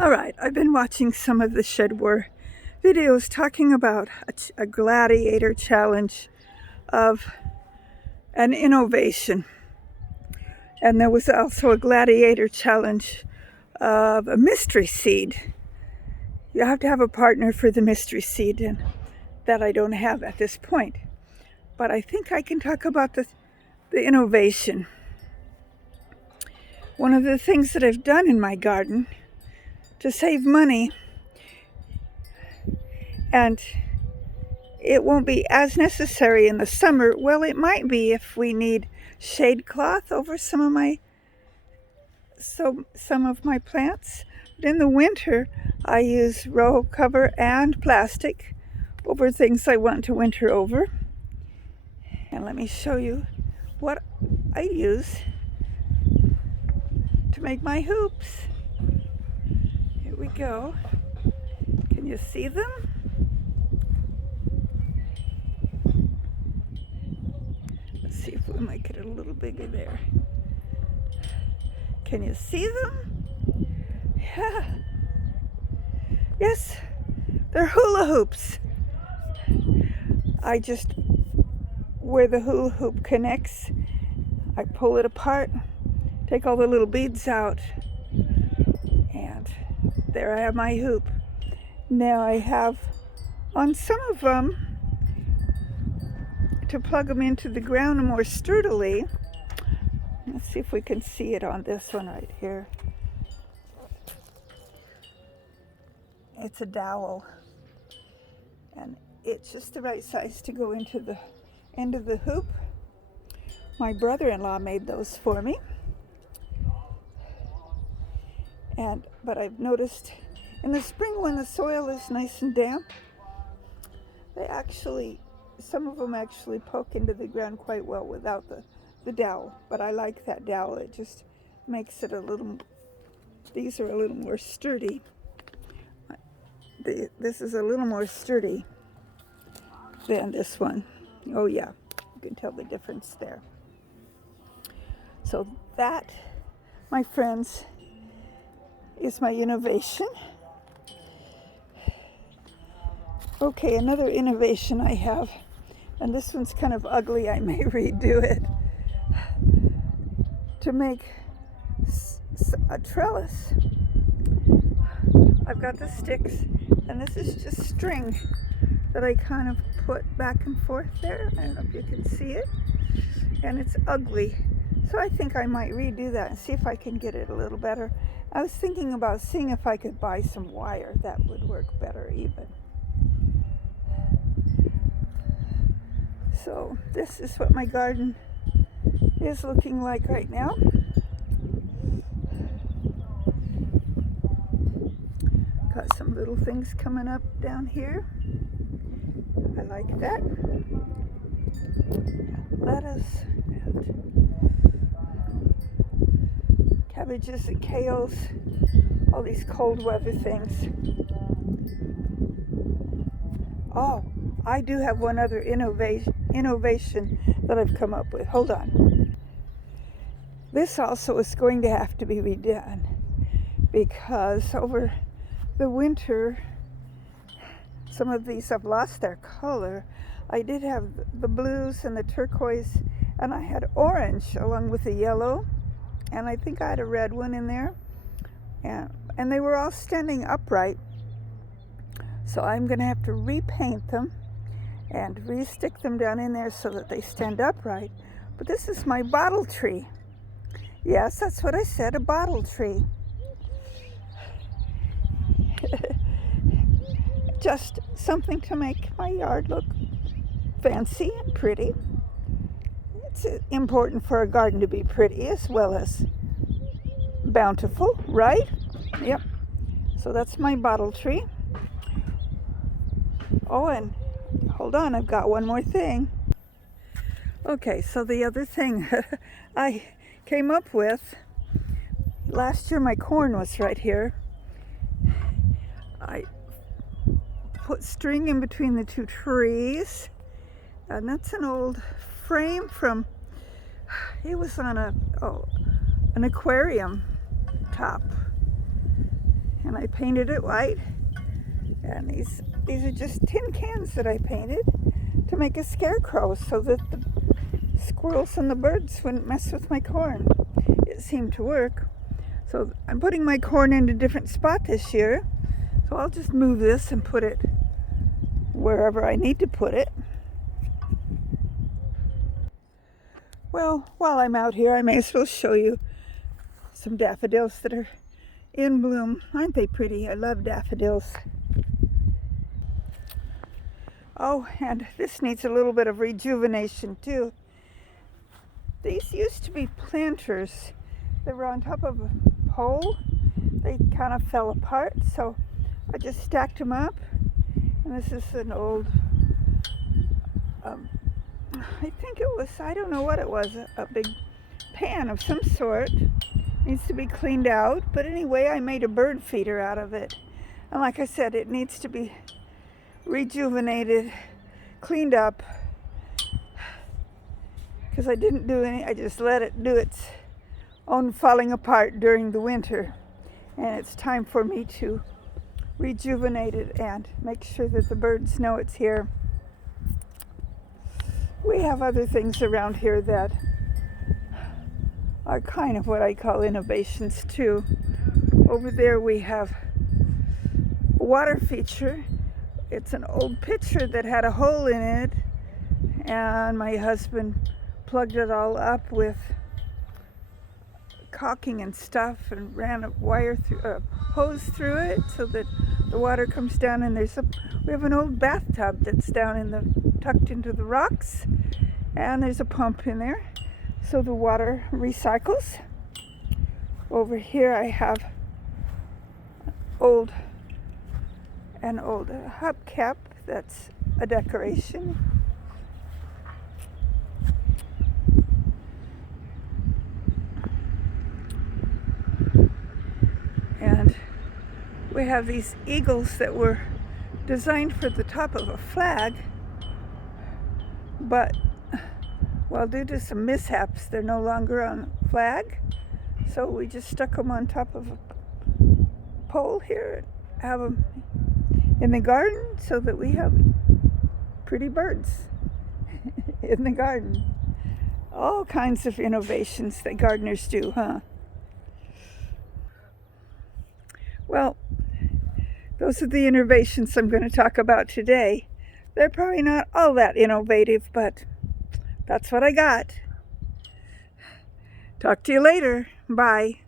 Alright, I've been watching some of the Shedwar videos talking about a gladiator challenge of an innovation. And there was also a gladiator challenge of a mystery seed. You have to have a partner for the mystery seed, and that I don't have at this point. But I think I can talk about the innovation. One of the things that I've done in my garden to save money, and it won't be as necessary in the summer. Well, it might be if we need shade cloth over some of my plants. But in the winter, I use row cover and plastic over things I want to winter over. And let me show you what I use to make my hoops. Here we go. Can you see them? Let's see if we might get it a little bigger there. Can you see them? Yeah. Yes, they're hula hoops. I just, where the hula hoop connects, I pull it apart, take all the little beads out, and there I have my hoop. Now I have on some of them, to plug them into the ground more sturdily. Let's see if we can see it on this one right here. It's a dowel, and it's just the right size to go into the end of the hoop. My brother-in-law made those for me. But I've noticed in the spring when the soil is nice and damp, some of them actually poke into the ground quite well without the dowel. But I like that dowel. It just makes it these are a little more sturdy. This is a little more sturdy than this one. Oh yeah, you can tell the difference there. So that, my friends, is my innovation. Okay, another innovation I have, and this one's kind of ugly, I may redo it, to make a trellis. I've got the sticks, and this is just string that I kind of put back and forth there. I don't know if you can see it, and it's ugly. So I think I might redo that and see if I can get it a little better. I was thinking about seeing if I could buy some wire. That would work better even. So this is what my garden is looking like right now. Got some little things coming up down here. I like that. Lettuce, cabbages and kales, all these cold weather things. Oh, I do have one other innovation that I've come up with. Hold on. This also is going to have to be redone because over the winter, some of these have lost their color. I did have the blues and the turquoise, and I had orange along with the yellow, and I think I had a red one in there, and they were all standing upright. So I'm going to have to repaint them and re-stick them down in there so that they stand upright. But this is my bottle tree. Yes, that's what I said, a bottle tree. Just something to make my yard look fancy and pretty. It's important for a garden to be pretty as well as bountiful, right? Yep. So that's my bottle tree. Oh, and hold on, I've got one more thing. Okay, so the other thing I came up with, last year my corn was right here. I put string in between the two trees, and that's an old frame from, it was on an aquarium top. and I painted it white. And these are just tin cans that I painted to make a scarecrow so that the squirrels and the birds wouldn't mess with my corn. It seemed to work. So I'm putting my corn in a different spot this year. So I'll just move this and put it wherever I need to put it. Well, while I'm out here, I may as well show you some daffodils that are in bloom. Aren't they pretty? I love daffodils. Oh, and this needs a little bit of rejuvenation too. These used to be planters. They were on top of a pole. They kind of fell apart, so I just stacked them up. And this is an old, I think it was, I don't know what it was, a big pan of some sort. Needs to be cleaned out, but anyway, I made a bird feeder out of it. And like I said, it needs to be rejuvenated, cleaned up, because I didn't do any, I just let it do its own falling apart during the winter. And it's time for me to rejuvenate it and make sure that the birds know it's here. We have other things around here that are kind of what I call innovations too. Over there we have a water feature. It's an old pitcher that had a hole in it, and my husband plugged it all up with caulking and stuff and ran a hose through it so that the water comes down. And we have an old bathtub that's down tucked into the rocks, and there's a pump in there so the water recycles. Over here I have an old hubcap that's a decoration. And we have these eagles that were designed for the top of a flag, but well, due to some mishaps, they're no longer on a flag. So we just stuck them on top of a pole here and have them in the garden so that we have pretty birds in the garden. All kinds of innovations that gardeners do, huh? Well, those are the innovations I'm going to talk about today. They're probably not all that innovative, but that's what I got. Talk to you later. Bye.